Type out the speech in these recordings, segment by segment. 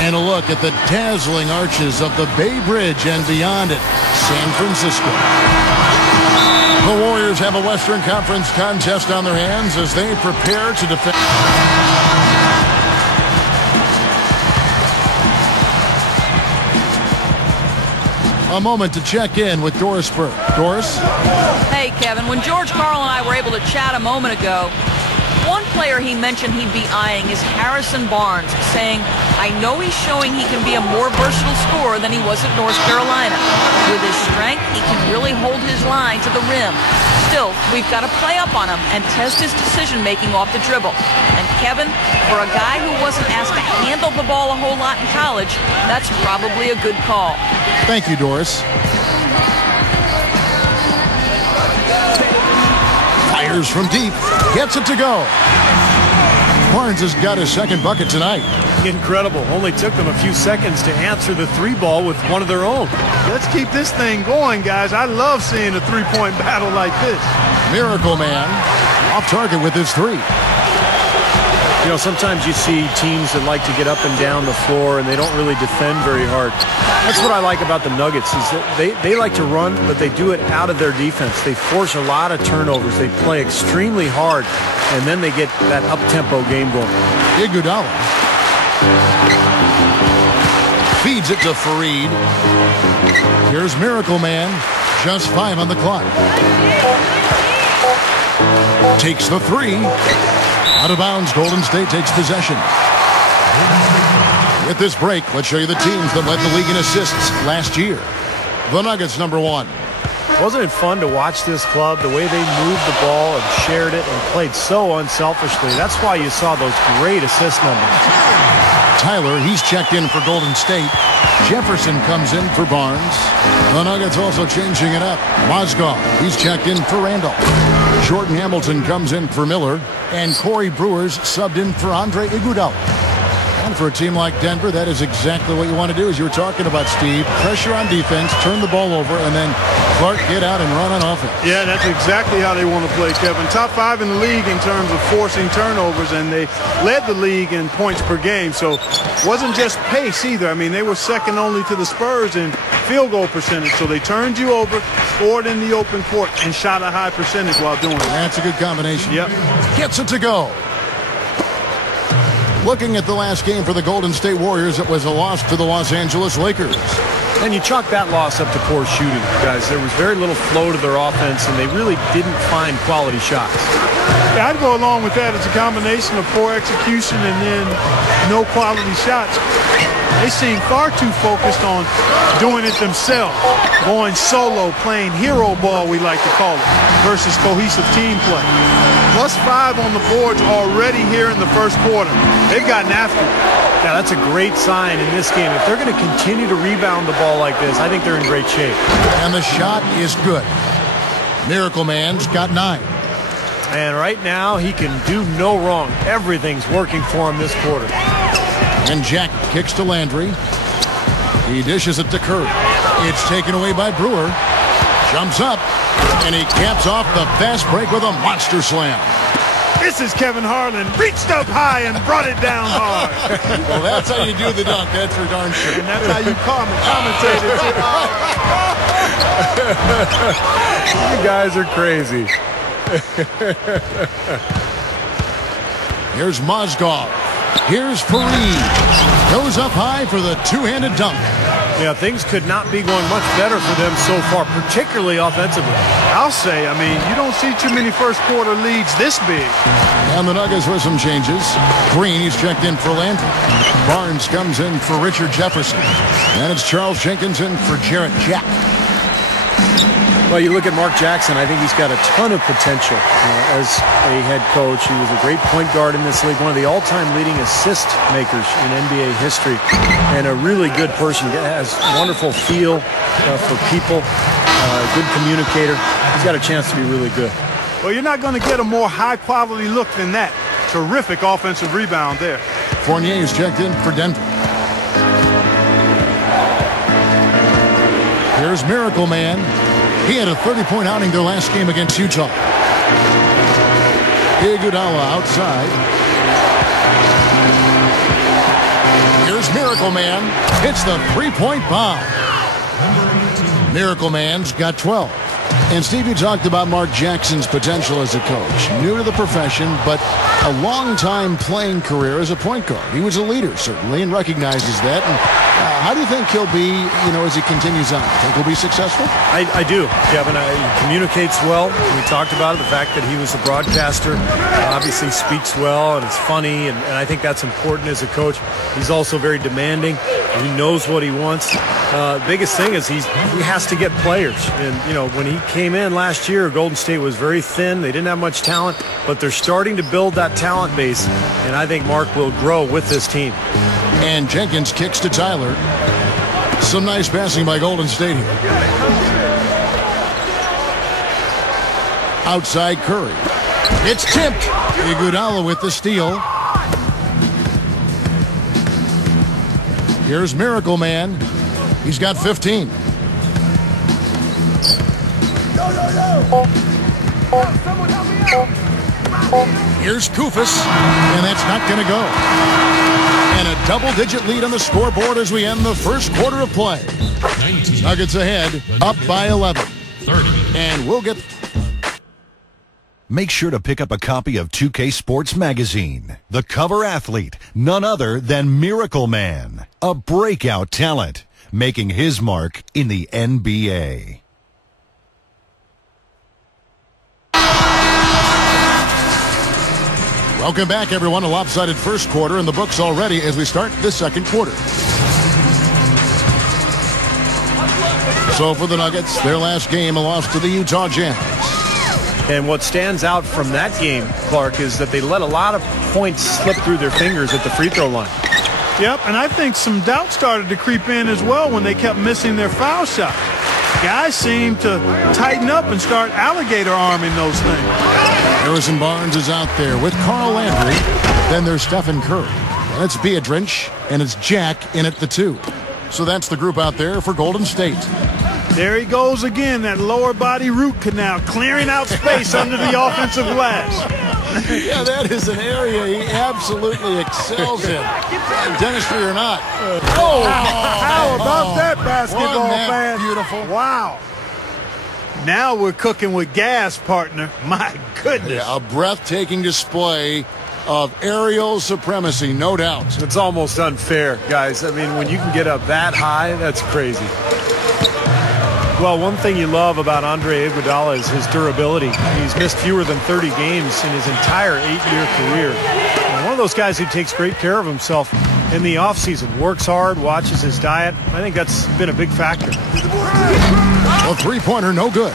And a look at the dazzling arches of the Bay Bridge and beyond it, San Francisco. The Warriors have a Western Conference contest on their hands as they prepare to defend. A moment to check in with Doris Burke. Doris? Hey, Kevin. When George Karl and I were able to chat a moment ago, one player he mentioned he'd be eyeing is Harrison Barnes, saying, I know he's showing he can be a more versatile scorer than he was at North Carolina. With his strength, he can really hold his line to the rim. Still, we've got to play up on him and test his decision-making off the dribble. And Kevin, for a guy who wasn't asked to handle the ball a whole lot in college, that's probably a good call. Thank you, Doris. Fires from deep. Gets it to go. Barnes has got his second bucket tonight. Incredible. Only took them a few seconds to answer the three ball with one of their own. Let's keep this thing going, guys. I love seeing a three-point battle like this. Miracle Man off target with his three. You know, sometimes you see teams that like to get up and down the floor and they don't really defend very hard. That's what I like about the Nuggets is that they like to run, but they do it out of their defense. They force a lot of turnovers. They play extremely hard, and then they get that up-tempo game going. Iguodala feeds it to Fareed. Here's Miracle Man. Just 5 on the clock. Takes the three. Out of bounds, Golden State takes possession. With this break, let's show you the teams that led the league in assists last year. The Nuggets, number 1. Wasn't it fun to watch this club, the way they moved the ball and shared it and played so unselfishly? That's why you saw those great assist numbers. Tyler, he's checked in for Golden State. Jefferson comes in for Barnes. The Nuggets also changing it up. Mozgov, he's checked in for Randall. Jordan Hamilton comes in for Miller. And Corey Brewer's subbed in for Andre Iguodala. And for a team like Denver, that is exactly what you want to do, as you were talking about, Steve. Pressure on defense, turn the ball over, and then Clark get out and run on offense. Yeah, that's exactly how they want to play, Kevin. Top 5 in the league in terms of forcing turnovers, and they led the league in points per game. So it wasn't just pace either. I mean, they were second only to the Spurs in field goal percentage. So they turned you over, scored in the open court, and shot a high percentage while doing it. That's a good combination. Yep. Gets it to go. Looking at the last game for the Golden State Warriors, it was a loss to the Los Angeles Lakers. And you chalk that loss up to poor shooting, guys. There was very little flow to their offense, and they really didn't find quality shots. Yeah, I'd go along with that. It's a combination of poor execution and then no quality shots. They seem far too focused on doing it themselves, going solo, playing hero ball, we like to call it, versus cohesive team play. +5 on the boards already here in the first quarter. They've gotten after it. Yeah, that's a great sign in this game. If they're going to continue to rebound the ball like this, I think they're in great shape. And the shot is good. Miracle Man's got 9. And right now, he can do no wrong. Everything's working for him this quarter. And Jack kicks to Landry. He dishes it to Curry. It's taken away by Brewer. Jumps up, and he caps off the fast break with a monster slam. This is Kevin Harlan. Reached up high and brought it down hard. Well, that's how you do the dunk. That's for darn sure. And that's how you commentate it. You guys are crazy. Here's Mozgov. Here's Fareed. Goes up high for the two-handed dunk. Yeah, things could not be going much better for them so far, particularly offensively. I'll say, I mean, you don't see too many first quarter leads this big. And the Nuggets with some changes. Green, he's checked in for Landry. Barnes comes in for Richard Jefferson. And it's Charles Jenkins in for Jarrett Jack. Well, you look at Mark Jackson, I think he's got a ton of potential as a head coach. He was a great point guard in this league, one of the all-time leading assist makers in NBA history, and a really good person. Has wonderful feel for people, good communicator. He's got a chance to be really good. Well, you're not going to get a more high-quality look than that. Terrific offensive rebound there. Fournier is checked in for Denver. Here's Miracle Man. He had a 30-point outing their last game against Utah. Iguodala outside. Here's Miracle Miracle Man hits the three-point bomb. Miracle Man's got 12. And Steve, you talked about Mark Jackson's potential as a coach. New to the profession, but a long-time playing career as a point guard. He was a leader, certainly, and recognizes that. And, how do you think he'll be, as he continues on? Think he'll be successful? I do, Kevin. He communicates well. We talked about it, the fact that he was a broadcaster. Obviously speaks well, and it's funny, and I think that's important as a coach. He's also very demanding. He knows what he wants. The biggest thing is he has to get players. And, when he came in last year, Golden State was very thin. They didn't have much talent, but they're starting to build that talent base, and I think Mark will grow with this team. And Jenkins kicks to Tyler. Some nice passing by Golden State here. Outside Curry. It's tipped. Iguodala with the steal. Here's Miracle Man. He's got 15. Here's Kufis, and that's not going to go. And a double-digit lead on the scoreboard as we end the first quarter of play. Nuggets ahead, up by 11. 30. And we'll get... Make sure to pick up a copy of 2K Sports Magazine. The cover athlete, none other than Miracle Man, a breakout talent, making his mark in the NBA. Welcome back, everyone. A lopsided first quarter in the books already as we start the second quarter. So for the Nuggets, their last game, a loss to the Utah Jazz. And what stands out from that game, Clark, is that they let a lot of points slip through their fingers at the free throw line. Yep, and I think some doubt started to creep in as well when they kept missing their foul shot. Guys seem to tighten up and start alligator arming those things. Harrison Barnes is out there with Carl Landry. Then there's Stephen Curry. And it's Beadrich, and it's Jack in at the 2. So that's the group out there for Golden State. There he goes again, that lower body root canal, clearing out space under the offensive glass. Yeah, that is an area he absolutely excels in, dentistry or not. How about that, basketball fan? Beautiful. Wow. Now we're cooking with gas, partner. My goodness. Yeah, a breathtaking display of aerial supremacy, no doubt. It's almost unfair, guys. I mean, when you can get up that high, that's crazy. Well, one thing you love about Andre Iguodala is his durability. He's missed fewer than 30 games in his entire 8-year career. And one of those guys who takes great care of himself in the offseason, works hard, watches his diet. I think that's been a big factor. A three-pointer, no good.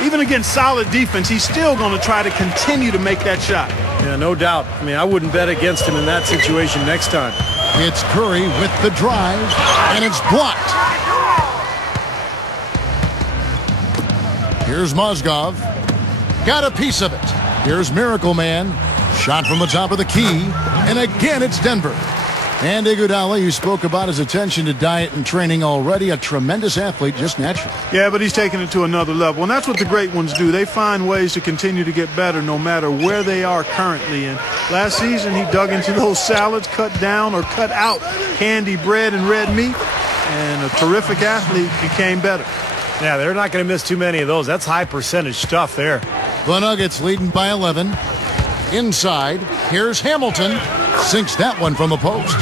Even against solid defense, he's still going to try to continue to make that shot. Yeah, no doubt. I mean, I wouldn't bet against him in that situation next time. It's Curry with the drive, and it's blocked. Here's Mozgov. Got a piece of it. Here's Miracle Man. Shot from the top of the key. And again, it's Denver. And Iguodala, you spoke about his attention to diet and training already. A tremendous athlete, just naturally. Yeah, but he's taking it to another level. And that's what the great ones do. They find ways to continue to get better no matter where they are currently. And last season, he dug into those salads, cut down or cut out candy bread and red meat. And a terrific athlete became better. Yeah, they're not going to miss too many of those. That's high percentage stuff there. The Nuggets leading by 11. Inside, here's Hamilton. Sinks that one from the post.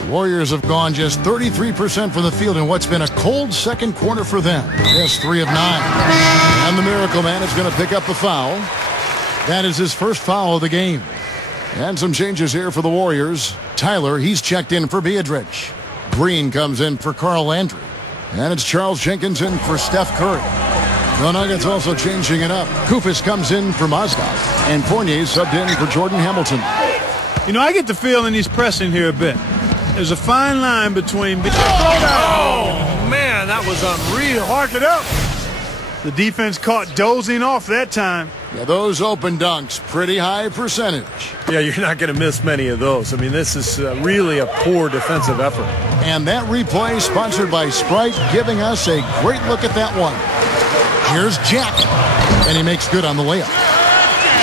The Warriors have gone just 33% from the field in what's been a cold second quarter for them. Just 3 of 9. And the Miracle Man is going to pick up the foul. That is his first foul of the game. And some changes here for the Warriors. Tyler, he's checked in for Beadrich. Green comes in for Carl Landry. And it's Charles Jenkins in for Steph Curry. The Nuggets also changing it up. Kufis comes in for Mozgov. And Fournier subbed in for Jordan Hamilton. You know, I get the feeling he's pressing here a bit. There's a fine line between... Oh, man, that was unreal. Hark it up. The defense caught dozing off that time. Yeah, those open dunks, pretty high percentage. Yeah, you're not going to miss many of those. I mean, this is really a poor defensive effort. And that replay sponsored by Sprite, giving us a great look at that one. Here's Jack, and he makes good on the layup.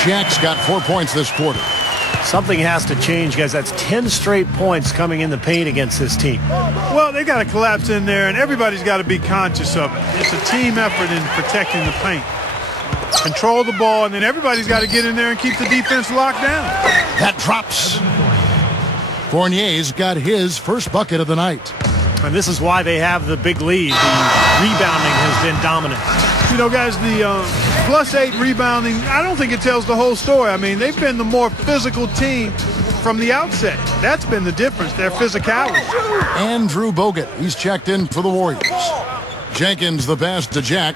Jack's got 4 points this quarter. Something has to change, guys. That's 10 straight points coming in the paint against this team. Well, they got to collapse in there, and everybody's got to be conscious of it. It's a team effort in protecting the paint. Control the ball, and then everybody's got to get in there and keep the defense locked down. That drops. Fournier's got his first bucket of the night. And this is why they have the big lead. The rebounding has been dominant. You know, guys, the +8 rebounding, I don't think it tells the whole story. I mean, they've been the more physical team from the outset. That's been the difference, their physicality. Andrew Bogut, he's checked in for the Warriors. Jenkins the pass to Jack.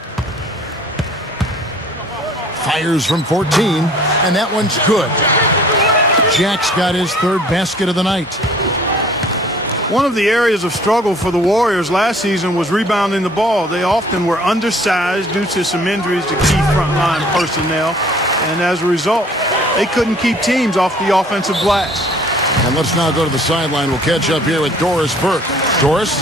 Fires from 14, and that one's good. Jack's got his third basket of the night. One of the areas of struggle for the Warriors last season was rebounding the ball. They often were undersized due to some injuries to key frontline personnel, and as a result, they couldn't keep teams off the offensive glass. And let's now go to the sideline. We'll catch up here with Doris Burke. Doris?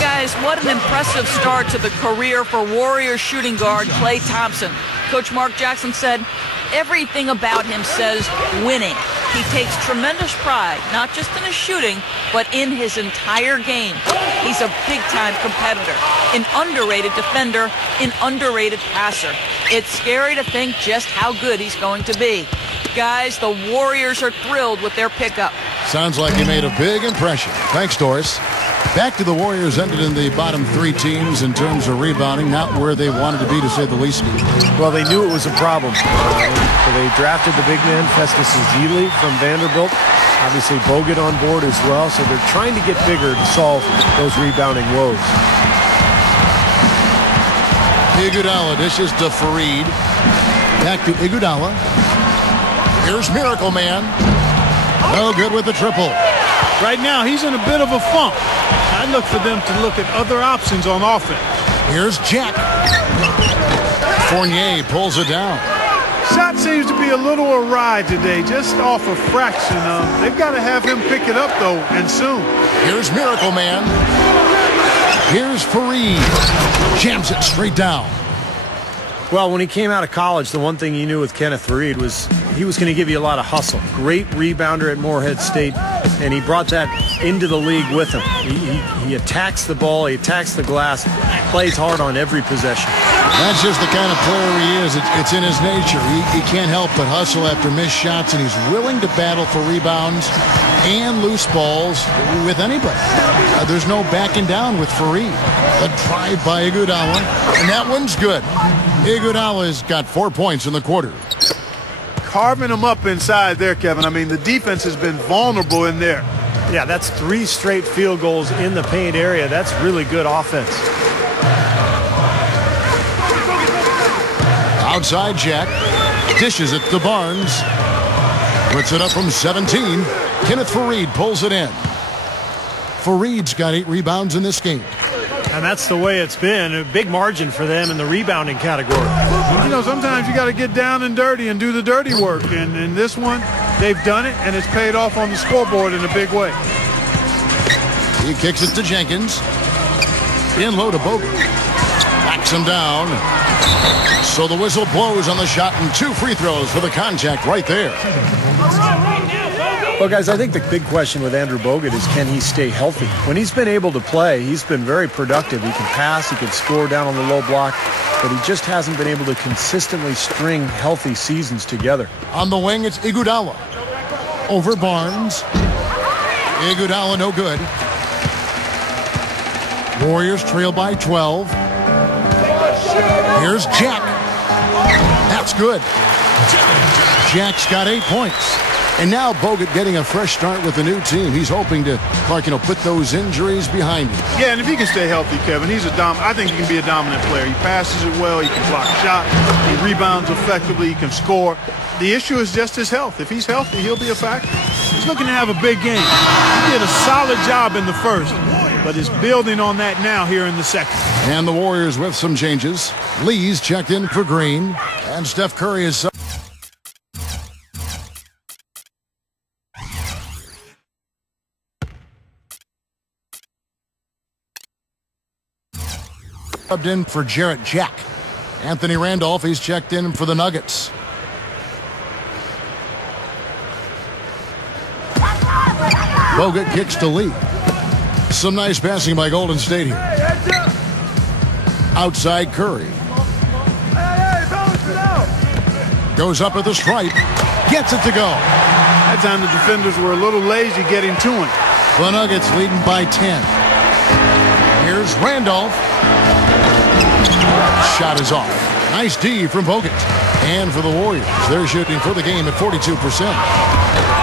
Guys, what an impressive start to the career for Warriors shooting guard Klay Thompson. Coach Mark Jackson said everything about him says winning. He takes tremendous pride, not just in his shooting, but in his entire game. He's a big-time competitor, an underrated defender, an underrated passer. It's scary to think just how good he's going to be. Guys, the Warriors are thrilled with their pickup. Sounds like he made a big impression. Thanks, Doris. Back to the Warriors, ended in the bottom three teams in terms of rebounding, not where they wanted to be, to say the least. Well, they knew it was a problem. So they drafted the big man, Festus Ezeli from Vanderbilt. Obviously, Bogut on board as well. So they're trying to get bigger to solve those rebounding woes. Iguodala dishes to Fareed. Back to Iguodala. Here's Miracle Man. No good with the triple. Right now, he's in a bit of a funk. I look for them to look at other options on offense. Here's Jack. Fournier pulls it down. Shot seems to be a little awry today, just off a fraction. They've got to have him pick it up, though, and soon. Here's Miracle Man. Here's Fareed. Jams it straight down. Well, when he came out of college, the one thing you knew with Kenneth Fareed was he was going to give you a lot of hustle. Great rebounder at Morehead State, and he brought that into the league with him. He attacks the ball, he attacks the glass, plays hard on every possession. That's just the kind of player he is. It's in his nature. He can't help but hustle after missed shots, and he's willing to battle for rebounds and loose balls with anybody. There's no backing down with Fareed. A drive by Iguodala, and that one's good. Iguodala's got 4 points in the quarter. Carving them up inside there, Kevin. I mean, the defense has been vulnerable in there. Yeah, that's 3 straight field goals in the paint area. That's really good offense. Outside Jack. Dishes it to Barnes. Puts it up from 17. Kenneth Fareed pulls it in. Fareed's got 8 rebounds in this game. And that's the way it's been. A big margin for them in the rebounding category. You know, sometimes you got to get down and dirty and do the dirty work. And in this one, they've done it, and it's paid off on the scoreboard in a big way. He kicks it to Jenkins. In low to Bogut. Backs him down. So the whistle blows on the shot, and 2 free throws for the contact right there. Well, guys, I think the big question with Andrew Bogut is, can he stay healthy? When he's been able to play, he's been very productive. He can pass, he can score down on the low block, but he just hasn't been able to consistently string healthy seasons together. On the wing, it's Iguodala. Over Barnes. Iguodala no good. Warriors trail by 12. Here's Jack. That's good. Jack's got 8 points. And now Bogut getting a fresh start with the new team. He's hoping to, Clark, put those injuries behind him. Yeah, and if he can stay healthy, Kevin, I think he can be a dominant player. He passes it well. He can block shots. He rebounds effectively. He can score. The issue is just his health. If he's healthy, he'll be a factor. He's looking to have a big game. He did a solid job in the first, but is building on that now here in the second. And the Warriors with some changes. Lee's checked in for Green, and Steph Curry is subbed in for Jarrett Jack. Anthony Randolph, he's checked in for the Nuggets. Bogut kicks to Lee. Some nice passing by Golden State here. Outside Curry. Goes up at the stripe. Gets it to go. That time the defenders were a little lazy getting to him. The Nuggets leading by 10. Here's Randolph. Shot is off. Nice D from Bogut. And for the Warriors, they're shooting for the game at 42%.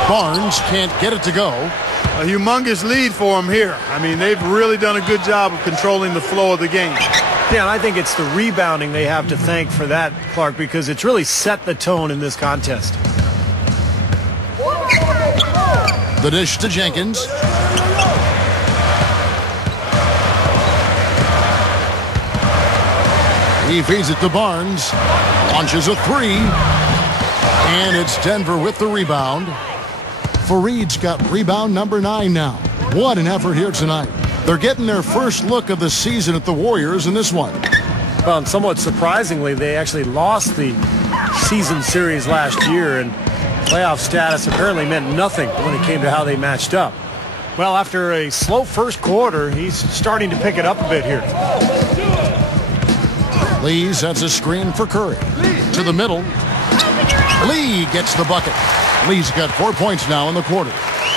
Barnes can't get it to go. A humongous lead for them here. I mean, they've really done a good job of controlling the flow of the game. Yeah, and I think it's the rebounding they have to thank for that, Clark, because it's really set the tone in this contest. The dish to Jenkins. He feeds it to Barnes. Launches a three. And it's Denver with the rebound. Fareed's got rebound number 9 now. What an effort here tonight. They're getting their first look of the season at the Warriors in this one. Well, and somewhat surprisingly, they actually lost the season series last year, and playoff status apparently meant nothing when it came to how they matched up. Well, after a slow first quarter, he's starting to pick it up a bit here. Lee sets a screen for Curry. To the middle. Lee gets the bucket. Lee's got 4 points now in the quarter.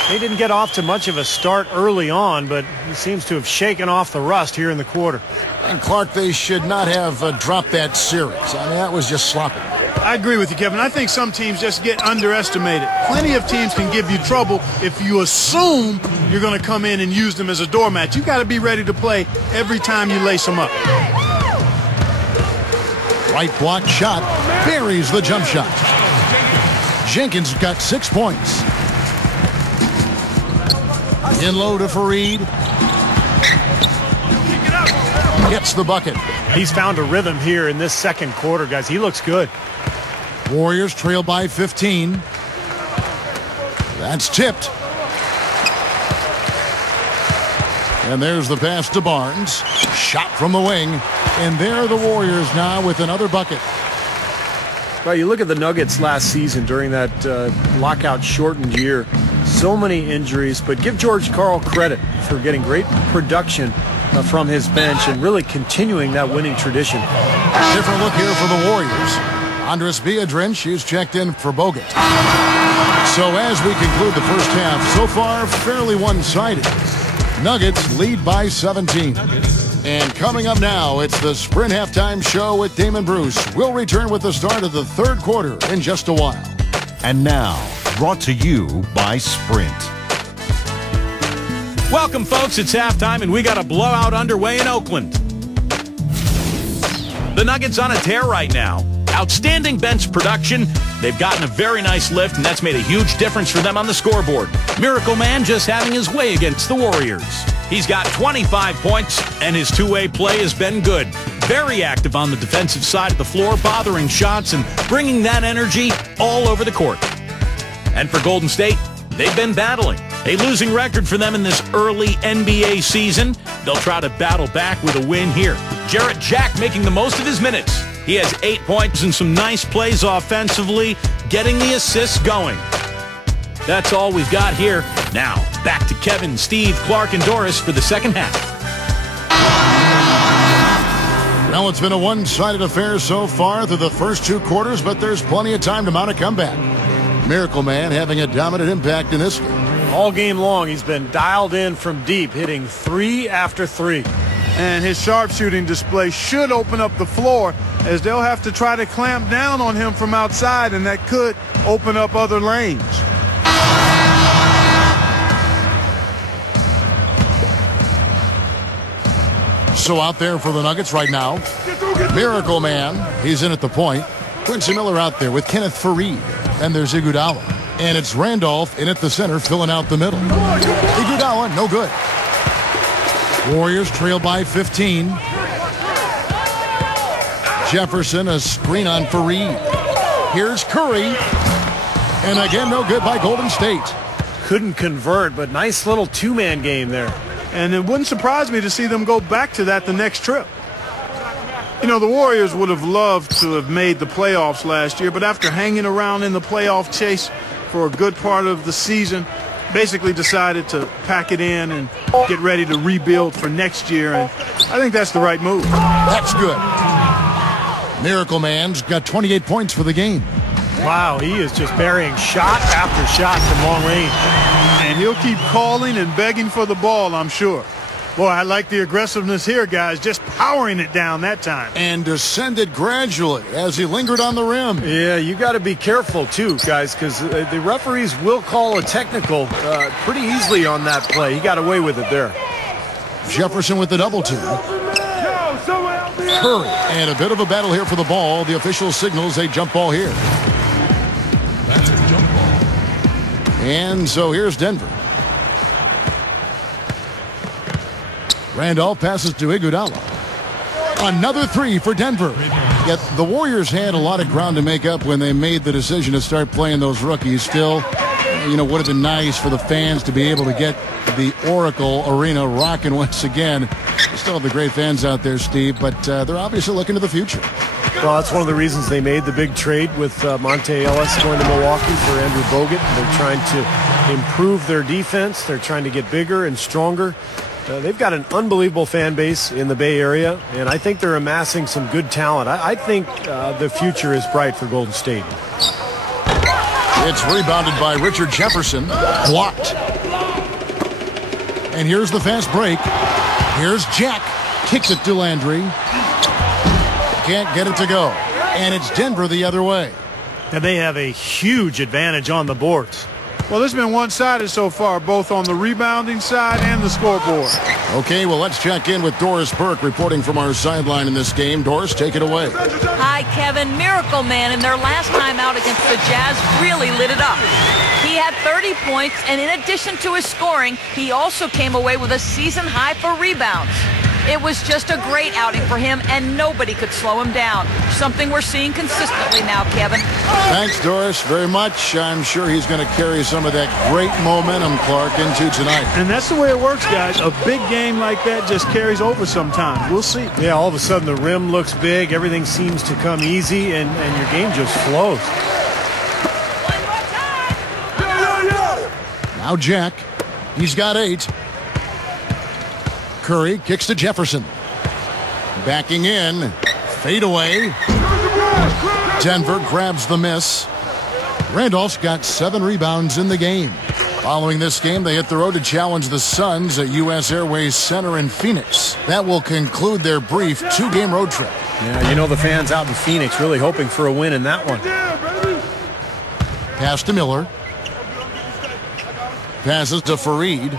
They didn't get off to much of a start early on, but he seems to have shaken off the rust here in the quarter. And Clark, they should not have dropped that series. I mean, that was just sloppy. I agree with you, Kevin. I think some teams just get underestimated. Plenty of teams can give you trouble if you assume you're going to come in and use them as a doormat. You got to be ready to play every time you lace them up. Right block shot. Buries the jump shot. Jenkins got 6 points. In low to Fareed. Gets the bucket. He's found a rhythm here in this second quarter, guys. He looks good. Warriors trail by 15. That's tipped. And there's the pass to Barnes. Shot from the wing. And there are the Warriors now with another bucket. Well, you look at the Nuggets last season during that lockout-shortened year. So many injuries, but give George Karl credit for getting great production from his bench and really continuing that winning tradition. Different look here for the Warriors. Andres Biedrins, she's checked in for Bogut. So as we conclude the first half, so far fairly one-sided. Nuggets lead by 17. And coming up now, it's the Sprint Halftime Show with Damon Bruce. We'll return with the start of the third quarter in just a while. And now, brought to you by Sprint. Welcome, folks. It's halftime, and we got a blowout underway in Oakland. The Nuggets on a tear right now. Outstanding bench production. They've gotten a very nice lift, and that's made a huge difference for them on the scoreboard. Miracle Man just having his way against the Warriors. He's got 25 points, and his two-way play has been good. Very active on the defensive side of the floor, bothering shots and bringing that energy all over the court. And for Golden State, they've been battling. A losing record for them in this early NBA season. They'll try to battle back with a win here. Jarrett Jack making the most of his minutes. He has 8 points and some nice plays offensively, getting the assists going. That's all we've got here. Now, back to Kevin, Steve, Clark, and Doris for the second half. Well, it's been a one-sided affair so far through the first 2 quarters, but there's plenty of time to mount a comeback. Miracle Man having a dominant impact in this game. All game long, he's been dialed in from deep, hitting 3 after 3. And his sharpshooting display should open up the floor, as they'll have to try to clamp down on him from outside, and that could open up other lanes. So out there for the Nuggets right now, Miracle Man, he's in at the point. Quincy Miller out there with Kenneth Fareed. And there's Iguodala. And it's Randolph in at the center, filling out the middle. Iguodala, no good. Warriors trail by 15. Jefferson, a screen on Fareed. Here's Curry. And again, no good by Golden State. Couldn't convert, but nice little two-man game there. And it wouldn't surprise me to see them go back to that the next trip. You know, the Warriors would have loved to have made the playoffs last year, but after hanging around in the playoff chase for a good part of the season, basically decided to pack it in and get ready to rebuild for next year, and I think that's the right move. That's good. Miracle Man's got 28 points for the game. Wow, he is just burying shot after shot from long range. And he'll keep calling and begging for the ball, I'm sure. Boy, I like the aggressiveness here, guys, just powering it down that time. And descended gradually as he lingered on the rim. Yeah, you got to be careful, too, guys, because the referees will call a technical pretty easily on that play. He got away with it there. Jefferson with the double team. Curry, and a bit of a battle here for the ball. The official signals a jump ball here. That's a jump ball. And so here's Denver. Randolph passes to Iguodala. Another three for Denver. Yet the Warriors had a lot of ground to make up when they made the decision to start playing those rookies. Still, you know, would have been nice for the fans to be able to get the Oracle Arena rocking once again. We still have the great fans out there, Steve, but they're obviously looking to the future. Well, that's one of the reasons they made the big trade with Monte Ellis going to Milwaukee for Andrew Bogut. They're trying to improve their defense. They're trying to get bigger and stronger. They've got an unbelievable fan base in the Bay Area, and I think they're amassing some good talent. I think the future is bright for Golden State. It's rebounded by Richard Jefferson. Blocked. And here's the fast break. Here's Jack. Kicks it to Landry. Can't get it to go. And it's Denver the other way. And they have a huge advantage on the boards. Well, this has been one-sided so far, both on the rebounding side and the scoreboard. Okay, well, let's check in with Doris Burke reporting from our sideline in this game. Doris, take it away. Hi, Kevin. Miracle Man in their last time out against the Jazz really lit it up. He had 30 points, and in addition to his scoring, he also came away with a season high for rebounds. It was just a great outing for him, and nobody could slow him down. Something we're seeing consistently now, Kevin. Thanks, Doris, very much. I'm sure he's going to carry some of that great momentum, Clark, into tonight. And that's the way it works, guys. A big game like that just carries over sometimes. We'll see. Yeah, all of a sudden the rim looks big. Everything seems to come easy, and your game just flows. Now Jack. He's got 8. Curry kicks to Jefferson. Backing in. Fade away. Denver grabs the miss. Randolph's got 7 rebounds in the game. Following this game, they hit the road to challenge the Suns at U.S. Airways Center in Phoenix. That will conclude their brief 2-game road trip. Yeah, you know the fans out in Phoenix really hoping for a win in that one. Pass to Miller. Passes to Fareed.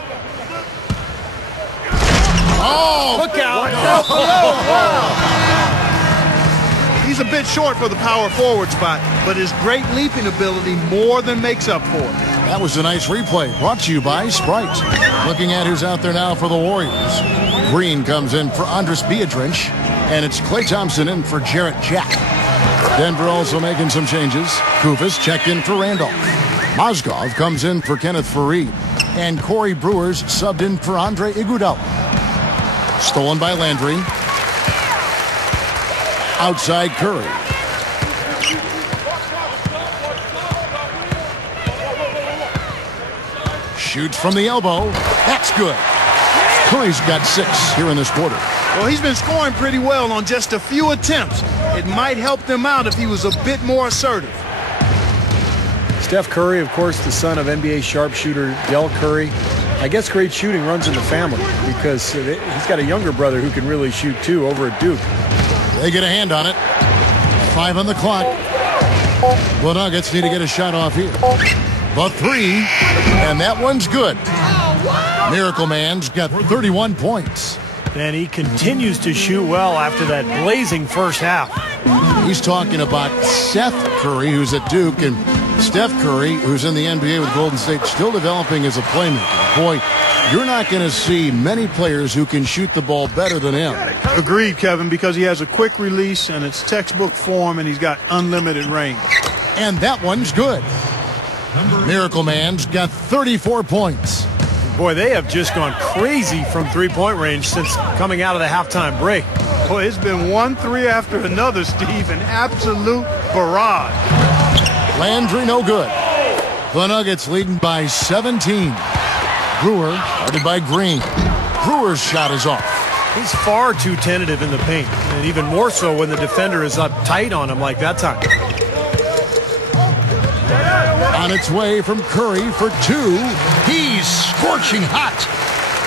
Oh, look out! He's a bit short for the power forward spot, but his great leaping ability more than makes up for it. That was a nice replay brought to you by Sprite. Looking at who's out there now for the Warriors. Green comes in for Andres Biedrins, and it's Klay Thompson in for Jarrett Jack. Denver also making some changes. Kufis checked in for Randolph. Mozgov comes in for Kenneth Fareed, and Corey Brewers subbed in for Andre Iguodala. Stolen by Landry. Outside Curry. Shoots from the elbow. That's good. Curry's got 6 here in this quarter. Well, he's been scoring pretty well on just a few attempts. It might help them out if he was a bit more assertive. Steph Curry, of course, the son of NBA sharpshooter Del Curry. I guess great shooting runs in the family because he's got a younger brother who can really shoot too over at Duke. They get a hand on it. 5 on the clock. The Nuggets need to get a shot off here. The 3, and that one's good. Miracle Man's got 31 points. And he continues to shoot well after that blazing first half. He's talking about Seth Curry, who's at Duke, and Steph Curry, who's in the NBA with Golden State, still developing as a playmaker. Boy, you're not going to see many players who can shoot the ball better than him. Agreed, Kevin, because he has a quick release and it's textbook form, and he's got unlimited range. And that one's good. Miracle Man's got 34 points. Boy, they have just gone crazy from three-point range since coming out of the halftime break. Boy, it's been 1 3 after another, Steve, an absolute barrage. Landry no good. The Nuggets leading by 17. Brewer guarded by Green. Brewer's shot is off. He's far too tentative in the paint, and even more so when the defender is up tight on him like that time. On its way from Curry for 2. He's scorching hot.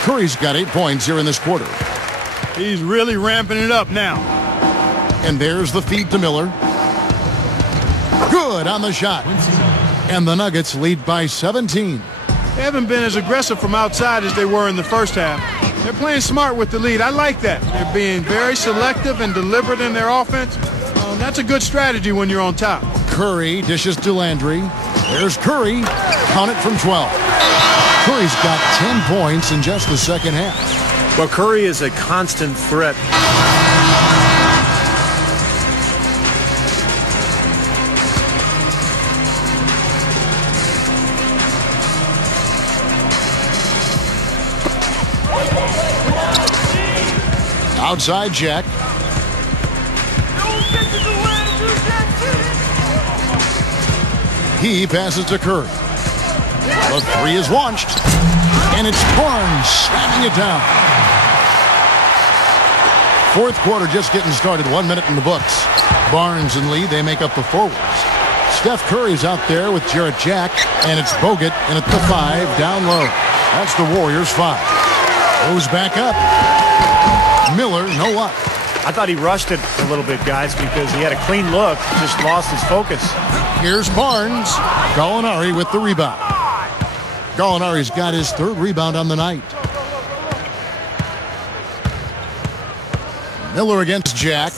Curry's got 8 points here in this quarter. He's really ramping it up now. And there's the feed to Miller. Good on the shot. And the Nuggets lead by 17. They haven't been as aggressive from outside as they were in the first half. They're playing smart with the lead. I like that. They're being very selective and deliberate in their offense. That's a good strategy when you're on top. Curry dishes to Landry. There's Curry. Count it from 12. Curry's got 10 points in just the second half. Well, Curry is a constant threat. Outside Jack. He passes to Curry. The 3 is launched. And it's Barnes slamming it down. Fourth quarter just getting started. 1 minute in the books. Barnes and Lee, they make up the forwards. Steph Curry's out there with Jarrett Jack. And it's Bogut in at the 5 down low. That's the Warriors 5. Goes back up. Miller, no luck. I thought he rushed it a little bit, guys, because he had a clean look, just lost his focus. Here's Barnes. Gallinari with the rebound. Gallinari's got his 3rd rebound on the night. Miller against Jack.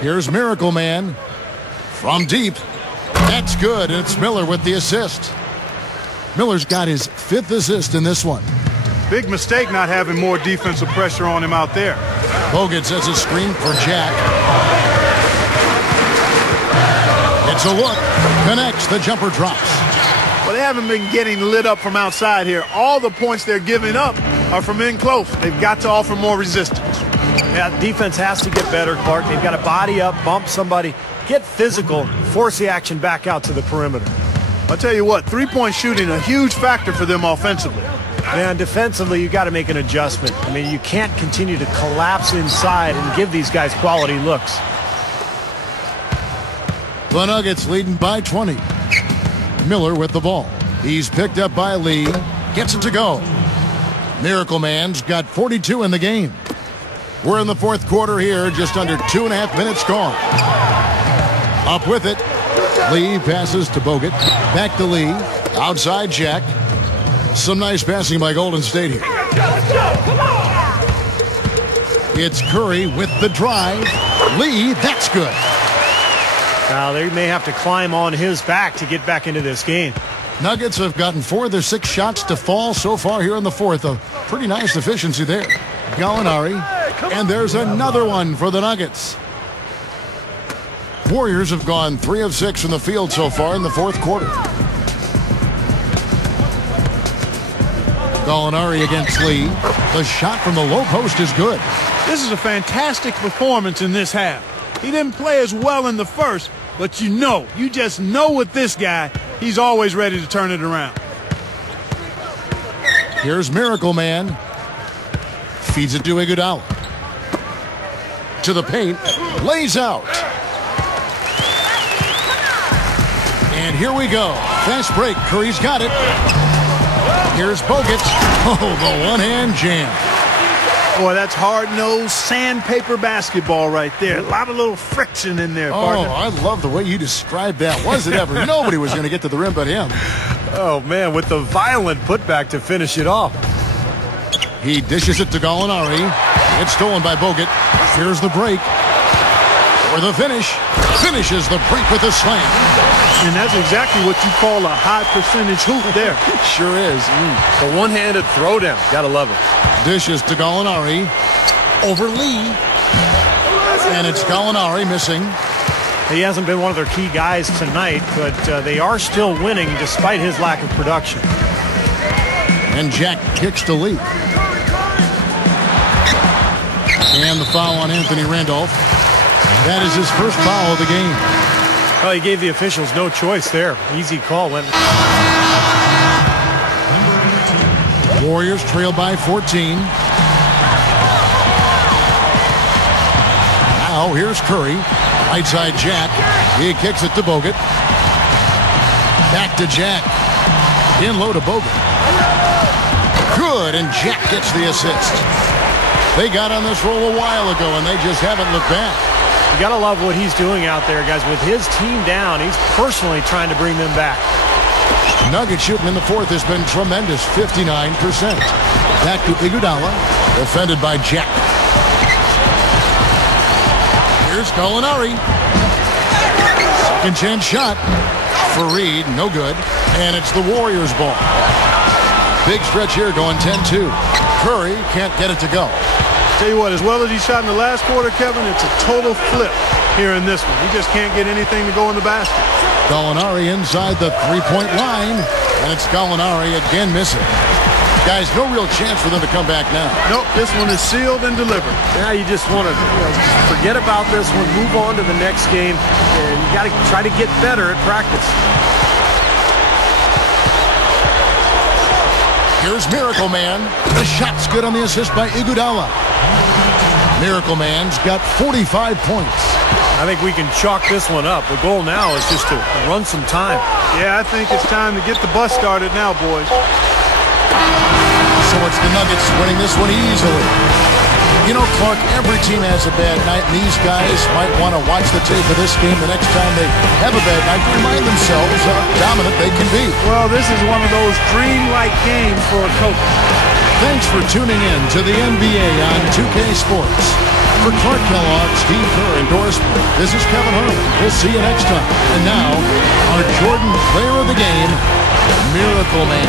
Here's Miracle Man. From deep. That's good, and it's Miller with the assist. Miller's got his 5th assist in this one. Big mistake not having more defensive pressure on him out there. Bogut sets a screen for Jack. It's a look. Connects. The jumper drops. Well, they haven't been getting lit up from outside here. All the points they're giving up are from in close. They've got to offer more resistance. Yeah, defense has to get better, Clark. They've got to body up, bump somebody, get physical, force the action back out to the perimeter. I'll tell you what, 3-point shooting a huge factor for them offensively. Man, defensively, you got to make an adjustment. I mean, you can't continue to collapse inside and give these guys quality looks. The Nuggets leading by 20. Miller with the ball. He's picked up by Lee. Gets it to go. Miracle Man's got 42 in the game. We're in the fourth quarter here. Just under 2.5 minutes gone. Up with it. Lee passes to Bogut. Back to Lee. Outside Jack. Some nice passing by Golden State here. It's Curry with the drive. Lee, that's good. Now, they may have to climb on his back to get back into this game. Nuggets have gotten 4 of their 6 shots to fall so far here in the fourth. A pretty nice efficiency there. Gallinari. And there's another one for the Nuggets. Warriors have gone 3 of 6 from the field so far in the fourth quarter. Gallinari against Lee. The shot from the low post is good. This is a fantastic performance in this half. He didn't play as well in the first, but you just know with this guy, he's always ready to turn it around. Here's Miracle Man. Feeds it to Iguodala. To the paint. Lays out. And here we go. Fast break. Curry's got it. Here's Bogut. Oh, the one-hand jam. Boy, that's hard-nosed sandpaper basketball right there. A lot of little friction in there, partner. Oh, I love the way you described that. Was it ever? Nobody was going to get to the rim but him. Oh, man, with the violent putback to finish it off. He dishes it to Gallinari. It's stolen by Bogut. Here's the break. For the finish. Finishes the break with a slam. And that's exactly what you call a high-percentage hoop there. Sure is. The one-handed throwdown. Gotta love it. Dishes to Gallinari. Over Lee. And it's Gallinari missing. He hasn't been one of their key guys tonight, but they are still winning despite his lack of production. And Jack kicks to Lee. And the foul on Anthony Randolph. That is his first foul of the game. Well, he gave the officials no choice there. Easy call. Warriors trail by 14. Now here's Curry. Right side Jack. He kicks it to Bogut. Back to Jack. In low to Bogut. Good, and Jack gets the assist. They got on this roll a while ago, and they just haven't looked back. You got to love what he's doing out there, guys. With his team down, he's personally trying to bring them back. Nugget shooting in the fourth has been tremendous, 59%. Back to Iguodala, defended by Jack. Here's Gallinari. Second chance shot for Reed, no good. And it's the Warriors' ball. Big stretch here going 10-2. Curry can't get it to go. Tell you what, as well as he shot in the last quarter, Kevin, it's a total flip here in this one. He just can't get anything to go in the basket. Gallinari inside the three-point line, and it's Gallinari again missing. Guys, no real chance for them to come back now. Nope, this one is sealed and delivered. Now you just want to forget about this one, move on to the next game, and you got to try to get better at practice. Here's Miracle Man. The shot's good on the assist by Iguodala. Miracle Man's got 45 points. I think we can chalk this one up. The goal now is just to run some time. Yeah, I think it's time to get the bus started now, boys. So it's the Nuggets winning this one easily. You know, Clark, every team has a bad night, and these guys might want to watch the tape of this game the next time they have a bad night to remind themselves how dominant they can be. Well, this is one of those dream-like games for a coach. Thanks for tuning in to the NBA on 2K Sports. For Clark Kellogg, Steve Kerr endorsement, this is Kevin Harlan. We'll see you next time. And now, our Jordan player of the game, Miracle Man.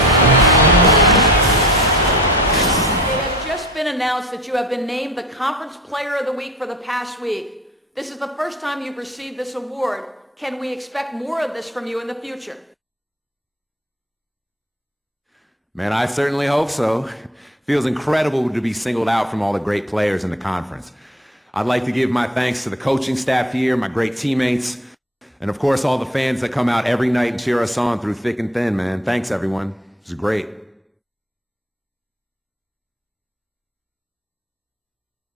Announced that you have been named the Conference Player of the Week for the past week. This is the first time you've received this award. Can we expect more of this from you in the future? Man, I certainly hope so. Feels incredible to be singled out from all the great players in the conference. I'd like to give my thanks to the coaching staff here, my great teammates, and of course all the fans that come out every night and cheer us on through thick and thin, man. Thanks, everyone. It was great.